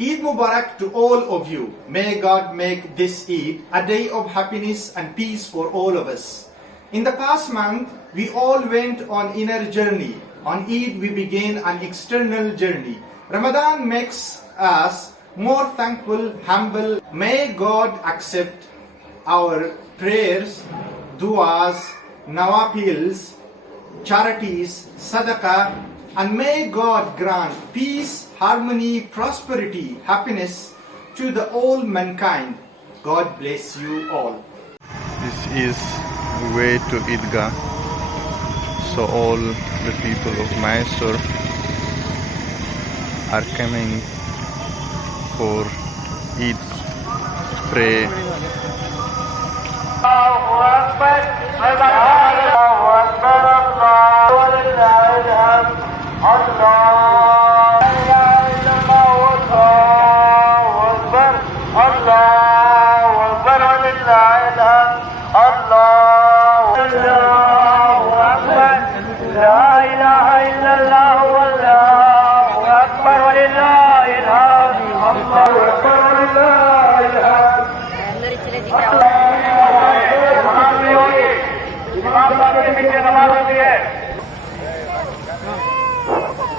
Eid Mubarak to all of you. May God make this Eid a day of happiness and peace for all of us. In the past month, we all went on inner journey. On Eid, we began an external journey. Ramadan makes us more thankful, humble. May God accept our prayers, duas, nawafils, charities, sadaqah, and may God grant peace, harmony, prosperity, happiness to the all mankind. God bless you all. This is way to Idgah. So all the people of Mysore are coming for Eid pray.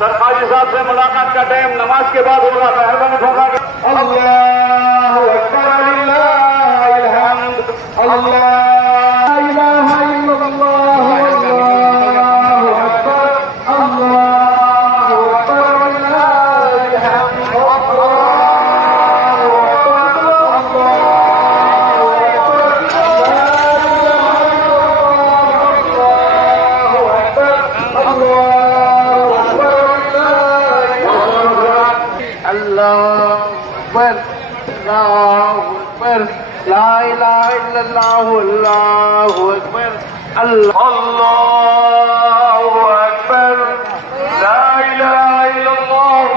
सरकारी साहब से मुलाकात का time नमाज के बाद होगा। अल्लाहु अकबर लिल्लाहिल हम्द। अल्लाह इलाहा इल्लल्लाह अल्लाहु अकबर। अल्लाहु अकबर लिल्लाहिल हम्द। لا إله إلا الله الله أكبر الله أكبر لا إله إلا الله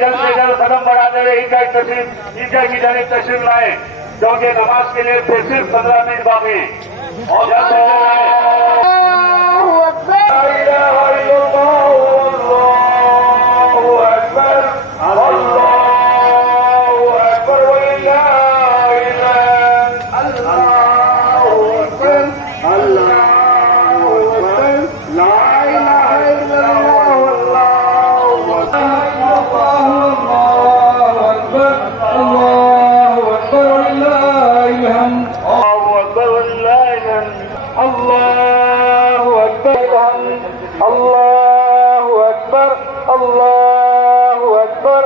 जल्द से जल्द कदम बढ़ाते हुए ईदगाह की जानिब तशरीफ लाए, क्योंकि नमाज के लिए फिर सिर्फ 15 मिनट बाकी हैं। और जल्द से الله أكبر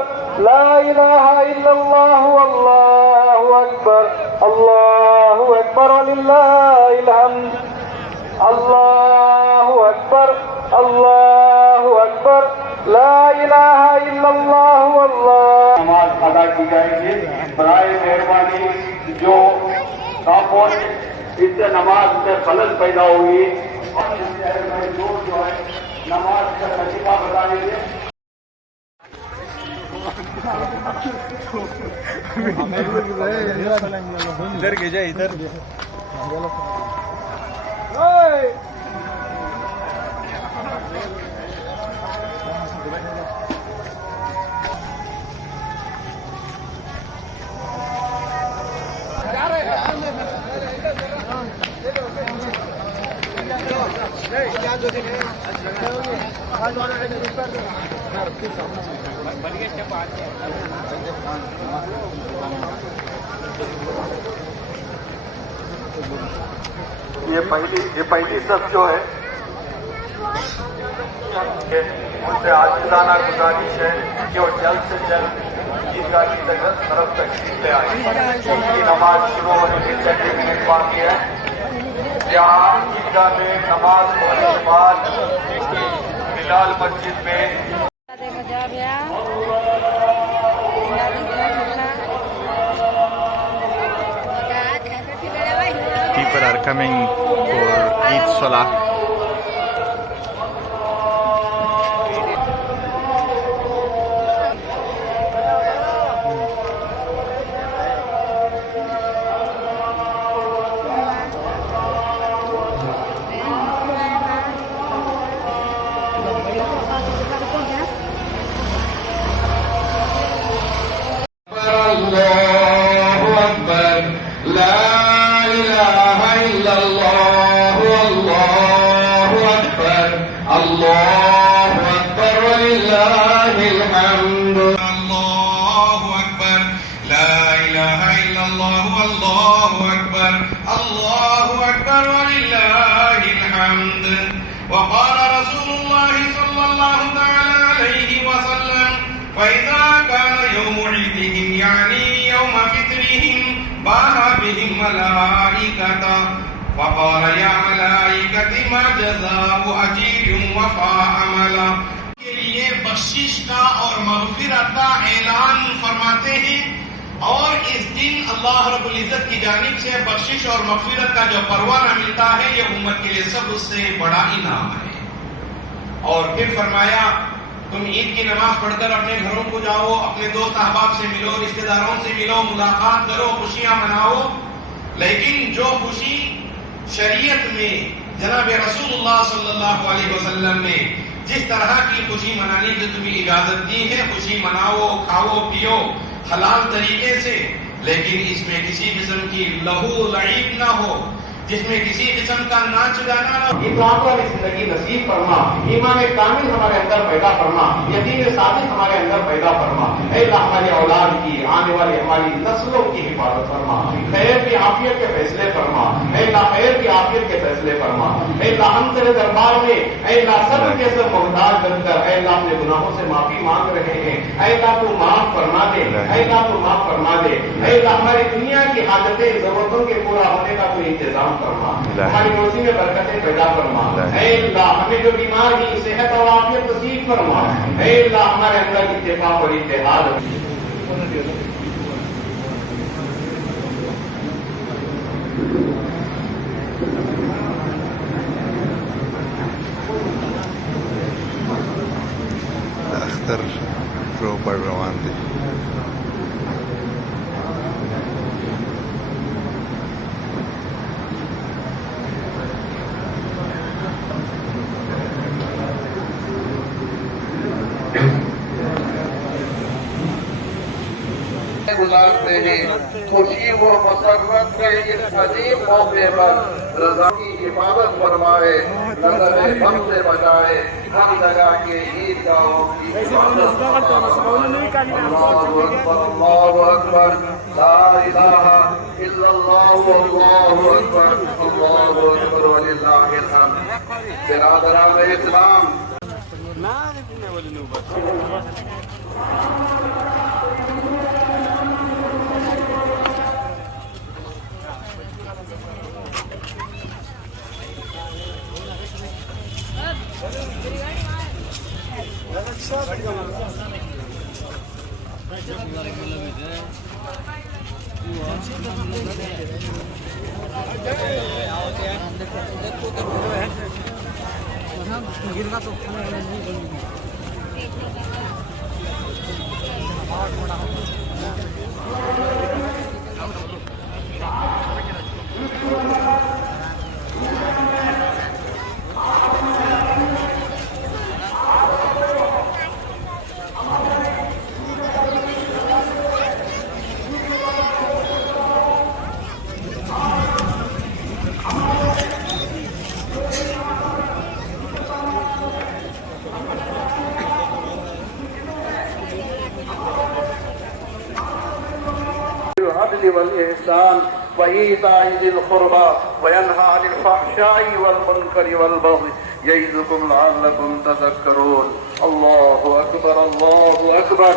لا إله إلا الله والله أكبر الله أكبر ولله الحمد الله أكبر الله أكبر لا إله إلا الله والله। नमाज अदा की जाएगी। बराए मेहरबानी जो कापोश इससे नमाज में खलल पैदा हुई और जो है नमाज का तरीका बता दीजिए। इधर के जाए इधर ये पहली सब जो है उनसे आजिज़ाना गुजारिश है कि वो जल्द से जल्द ईदगाह की तरफ तशरीफ ले आए। उनकी नमाज शुरू होने के 6 मिनट बाकी है। यहाँ ईदगाह में नमाज होने के बाद बिलाल मस्जिद में people are coming for Eid Salah. Allahu Akbar, La ilaha illallah, Allahu Akbar, Allahu Akbar, walillahil hamd. Allahu Akbar, La ilaha illallah, Allahu Akbar, Allahu Akbar, walillahil hamd. وقال رسول الله صلى الله تعالى عليه وسلم فإذا كان يوم عيدهم يعني يوم فطرهم باها بهم ملائكة فقال يا ملائكة ما جزاء أجير وفى عملا के लिए बख्शिश का और मगफिरत का ऐलान फरमाते हैं और इस दिन अल्लाह रब्बुल इज्जत की जानिब से बख्शिश और मगफिरत का जो परवाना मिलता है ये उम्मत के लिए सबसे बड़ा इनाम है। और फिर फरमाया तुम ईद की नमाज पढ़कर अपने घरों को जाओ, अपने दोस्त अहबाब से मिलो, रिश्तेदारों से मिलो, मुलाकात करो, खुशियां मनाओ, लेकिन जो खुशी शरीयत में जनाब रसूलुल्लाह सल्लल्लाहु अलैहि वसल्लम ने जिस तरह की खुशी मनाने की तुम्हें इजाजत दी है, खुशी मनाओ, खाओ, पियो हलाल तरीके से, लेकिन इसमें किसी किस्म की लहू लईब ना हो, जिसमें किसी किस्म का नाच गाना ना हो। इस्लाम वाली जिंदगी नसीब फरमा, ईमान कामिल हमारे अंदर पैदा फरमा, यकीन सादिक हमारे अंदर पैदा फरमा। ऐ अल्लाह हमारी औलाद की, आने वाली हमारी नस्लों की हिफाजत फरमा, खैर की आफियत के फैसले फरमा। ऐ अल्लाह खैर की आफियत के फैसले फरमा। ऐ अल्लाह हम तेरे दरबार में ऐ अल्लाह सब के सब मोहताज बनकर ऐ अल्लाह अपने गुनाहों से माफी मांग रहे हैं। ऐ अल्लाह तू माफ फरमा दे, ऐ अल्लाह तू माफ फरमा दे। ऐ अल्लाह हमारी दुनिया की हाजतें जरूरतों के पूरा होने का कोई इंतजाम फरमा, हमारी रोजी में बरकतें पैदा फरमा। ऐ अल्लाह हमें जो बीमार ही सेहत और आफियत नसीब फरमा। ऐ अल्लाह हमारे अंदर इत्तेफाक और इत्तेहाद। अख्तर रो पर रवान थे। गुजारते हैं खुशी व मसरत के इस अजीब मौके पर रज़ा की हिफाजत फरमाए, नजर हम से बचाए, हर जगह के ईदगाहों की हिफाजत फरमाए। अल्लाहु अकबर, अल्लाहु अकबर, ला इलाहा इल्लल्लाहु, अल्लाहु अकबर, अल्लाहु अकबर, वलिल्लाहिल हम्द। बिरादरान इस्लाम, والإحسان وإيتاء ذي القربى وينهى عن الفحشاء والمنكر والبغي يعظكم لعلكم تذكرون. الله أكبر، الله أكبر،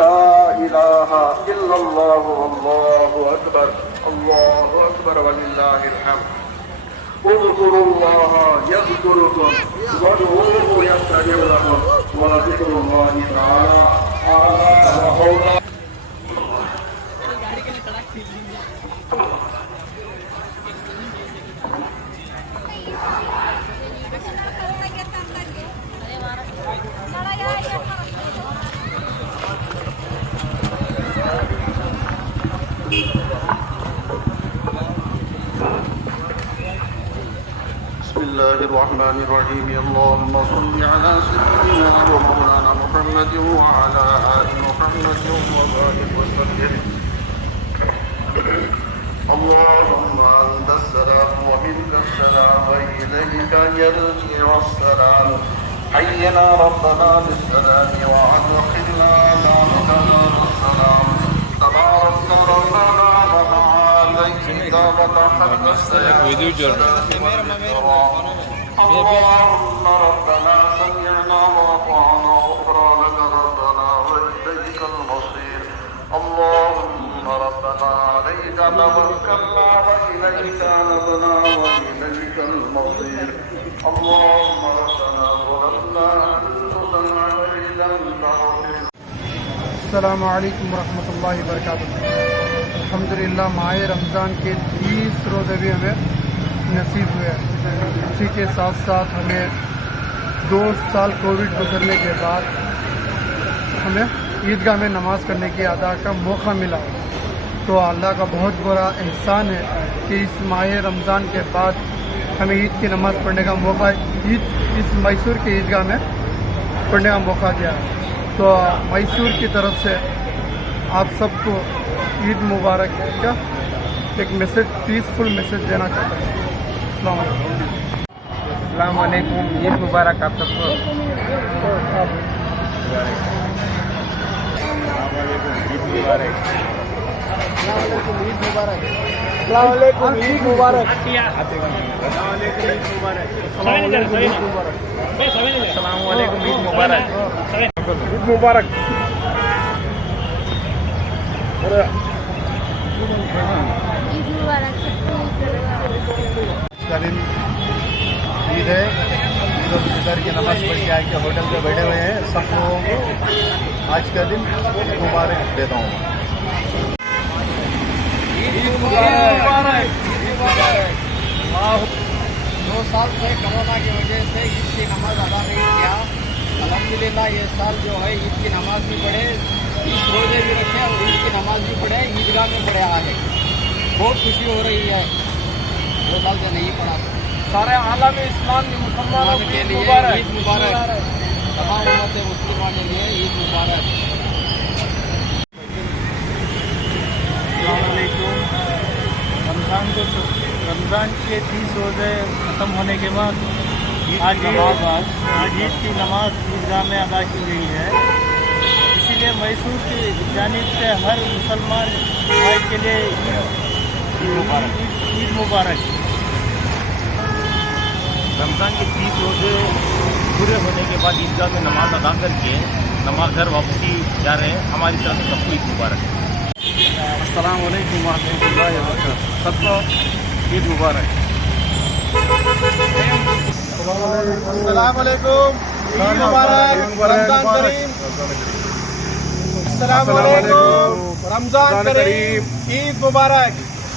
لا إله إلا الله، الله أكبر، الله أكبر، ولله الحمد. اذكروا الله يذكركم وادعوه يستجب لكم ولذكر الله تعالى أعلى وأولى. الله الرحمن الرحيم اللهم صل على سيدنا ومولانا محمد وعلى آل محمد وبارك وسلم اللهم أنت السلام ومنك السلام وإليك يرجع السلام حينا ربنا بالسلام وأدخلنا دارك دار السلام تبارك ربنا وتعاليت وتقدست اللهم ربنا سمعنا وأطعنا غفرانك ربنا وإليك المصير اللهم ربنا عليك توكلنا وإليك نبنا وإليك المصير اللهم ربنا ظلمنا أنفسنا وإن لم تغفر अस्सलामु अलैकुम रहमतुल्लाहि वबरकातुहू। अल्हम्दुलिल्लाह माह रमज़ान के 30 रोज़े भी हमें नसीब हुए। इसी के साथ साथ हमें 2 साल कोविड गुजरने के बाद हमें ईदगाह में नमाज़ करने की अदा का मौका मिला। तो अल्लाह का बहुत बड़ा एहसान है कि इस माह रमज़ान के बाद हमें ईद की नमाज़ पढ़ने का मौका इस मैसूर के ईदगाह में पढ़ने का मौका दिया है। तो मैसूर की तरफ से आप सबको ईद मुबारक का एक मैसेज, पीसफुल मैसेज देना चाहता हूँ। अस्सलाम वालेकुम, ईद मुबारक आप सबको। का दिन ईद है, ईद उल फितर की नमाज़ पढ़ के आके होटल पे बैठे हुए हैं। सब लोगों को आज का दिन मुबारक देता हूँ। ईद मुबारक। 2 साल से कोरोना की वजह से ईद की नमाज अदा नहीं किया। अल्हम्दुलिल्लाह ये साल जो है ईद की नमाज भी पढ़े, ईद रोजे भी रखे और ईद की नमाज भी पढ़े, ईदगाह में पढ़े आगे। बहुत खुशी हो रही है, 2 साल से नहीं पढ़ा। सारे आलम इस्लाम के मुसलमानों के लिए ईद मुबारक। तमाम उम्मत मुस्लिमा के लिए ईद मुबारक। रमज़ान के 30 रोज़े ख़त्म होने के बाद आज ईद की नमाज ईदगाह में अदा की गई है। इसीलिए मैसूर की जानिब से हर मुसलमान भाई के लिए ईद मुबारक। रमज़ान के 30 रोज़े पूरे होने के बाद ईदगाह में नमाज अदा करके नमाज घर वापसी जा रहे हैं। हमारी तरफ से सबको ईद मुबारक। अस्सलाम वालेकुम रहमतुल्लाहि व बरकातहू। सबको ईद मुबारक। अस्सलाम वालेकुम, ईद मुबारक, रमज़ान करीम। अस्सलाम वालेकुम, रमज़ान करीम, ईद मुबारक।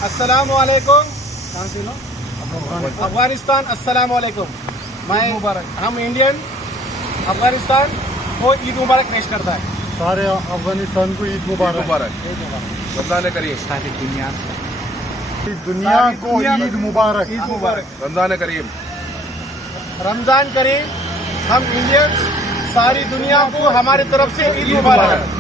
अस्सलाम वालेकुम, अफगानिस्तान। अस्सलाम वालेकुम। मैं हम इंडियन अफगानिस्तान को ईद मुबारक पेश करता है। सारे अफगानिस्तान को ईद मुबारक। रमज़ान करीम। सारी दुनिया को ईद मुबारक। ईद मुबारक। रमज़ान करीम। रमज़ान करीम। हम इंडियंस सारी दुनिया को हमारी तरफ से ईद मुबारक।